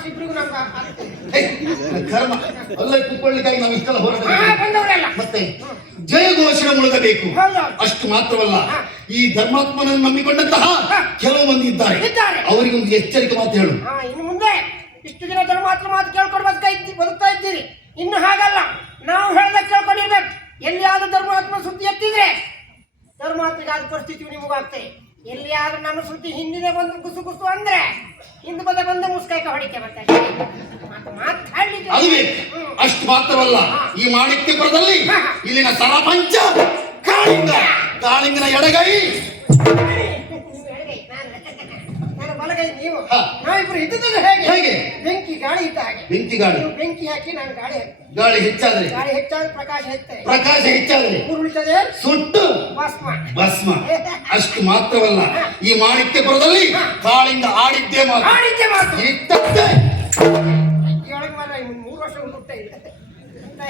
ವಾಪಸ್ ಇಬ್ರಿಗೂ ನಮ್ಗೆ ಕರ್ಮ ಅಲ್ಲ ಕುತ್ಕೊಳ್ಳಿಕ್ಕಾಗಿ ನಾವು ಇಷ್ಟೆಲ್ಲ ಹೋರಾಟ ಬಂದವರೆಲ್ಲ ಮತ್ತೆ ಜಯ ಘೋಷಣೆ ಮುಳುಗಬೇಕು. ಹೌದು. ಅಷ್ಟು ಮಾತ್ರವಲ್ಲ, ಈ ಧರ್ಮಾತ್ಮನನ್ನು ನಂಬಿಕೊಂಡಂತಹ ಕೆಲವು ಮಂದಿ ಇದ್ದಾರೆ. ಅವರಿಗೊಂದು ಎಚ್ಚರಿಕೆ ಮಾತು ಹೇಳು. ಇನ್ನು ಮುಂದೆ ಇಷ್ಟು ದಿನ ಧರ್ಮಾತ್ಮ ಮಾತು ಕೇಳ್ಕೊಂಡು ಬದುಕ್ತಾ ಇದ್ದೀರಿ. ಇನ್ನು ಹಾಗಲ್ಲ, ನಾವು ಹೇಳ್ದಾಗ ಕೇಳ್ಕೊಂಡಿರ್ಬೇಕು. ಎಲ್ಲಿಯಾದ್ರೂ ಧರ್ಮಾತ್ಮ ಸುದ್ದಿ ಎತ್ತಿದ್ರೆ ಧರ್ಮಾತ್ಮಗಾದ ಪರಿಸ್ಥಿತಿ ನಿಮಗಾಗ್ತದೆ. ಎಲ್ಲಿಯಾದ್ರೂ ನಮ್ಮ ಸುದ್ದಿ ಹಿಂದಿದೆ ಬಂದು ಗುಸು ಗುಸು ಅಂದ್ರೆ ಹಿಂದೆ ಬಂದ ಮುಸ್ಕೈಕ ಹೊಡಿಕೆ ಬರ್ತಾರೆ. ಮಾತಾಡ್ಲಿಕ್ಕೆ ಅದುವೇ ಅಷ್ಟು ಮಾತ್ರವಲ್ಲ, ಈ ಮಾಣಿಕ್ಯಪುರದಲ್ಲಿ ಇಲ್ಲಿನ ಸರಪಂಚ ಕಾಳಿಂಗನ ಎಡಗೈ, ನಾನು ಬಲಗೈ, ನೀವು ನಾವಿಬ್ರು ಇದ್ದದ್ದು ಹೇಗೆ? ಬೆಂಕಿ ಗಾಳಿ ಇದ್ದ ಹಾಗೆ. ಬೆಂಕಿ ಗಾಳಿ, ಬೆಂಕಿ ಹಾಕಿ ನಾನು ಗಾಳಿ ಹೆಚ್ಚಾದ್ರೆ ಪ್ರಕಾಶ ಹೆಚ್ಚುತ್ತದೆ. ಪ್ರಕಾಶ ಹೆಚ್ಚಾದ್ರೆ ಉರುಳಿತದೆ, ಸುಟ್ಟು ಭಸ್ಮ. ಅಷ್ಟು ಮಾತ್ರವಲ್ಲ, ಈ ಮಾಣಿಕ್ಯಪುರದಲ್ಲಿ ಕಾಳಿಂಗ ಆಡಿದ್ದೇ ಮಾತು ಇದ್ದದ್ದೇ. ಒಳಗೆ ಮಾತ್ರ 3 ವರ್ಷ ಹುಟ್ಟುತ್ತಾ ಇಲ್ಲ,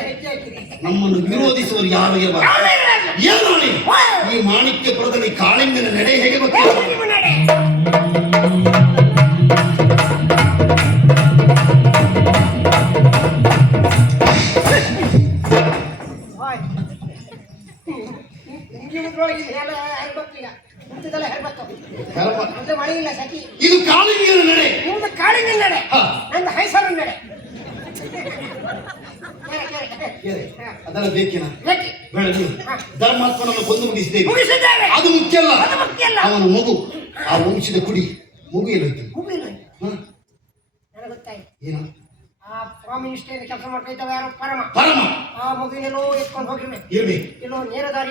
ಹೆಜ್ಜೆ ಹಾಕಿದೆ. ನಮ್ಮನ್ನು ವಿರೋಧಿಸುವರು ಯಾರು ಇರಬಾರದು. ಏನು ಈ ಮಾಣಿಕ್ಯಪುರದಲ್ಲಿ ಕಾಳಿಂಗನ ನಡೆ ಹೇಗೆ ಗೊತ್ತಿಲ್ಲ? ಮಳೆ ಇಲ್ಲ, ಸಖಿ. ಇದು ಕಾಳಿಂಗನ ನಡೆ. ನಿಮ್ದು ಕಾಳಿಂಗನ ನಡೆ, ನಂದು ಹೈಸರನ ನಡೆ. ಅದೆಲ್ಲ ಬೇಕಿನ ಬೇಡ. ಧರ್ಮಾತ್ಮನನ್ನು ಕೊಂದು ಮುಗಿಸಿದ್ದೇವೆ, ಅದು ಮುಖ್ಯ ಅಲ್ಲ. ಅವನ ಮಗು, ಆ ವಂಶದ ಕುಡಿ ಮಗು ಎಲ್ಲೋಯ್ತು? ನನಗೆ ಗೊತ್ತಾಯ್ತು. ಏನು? ಆ ಪ್ರಾಮ್ ಮಿನಿಸ್ಟರ್ ಕೆಲಸ ಮಾಡ್ತಾ ಇದ್ದಾವೆ ಯಾರೋ ಪರಮ. ಪರಮ ಆ ಮಗುವಿನೆಲ್ಲೋ ಎತ್ಕೊಂಡು ಹೋಗಿರ್ಬೇಕು. ಇರ್ಬೇಕು. ಎಲ್ಲೋ ನೇರ ದಾರಿ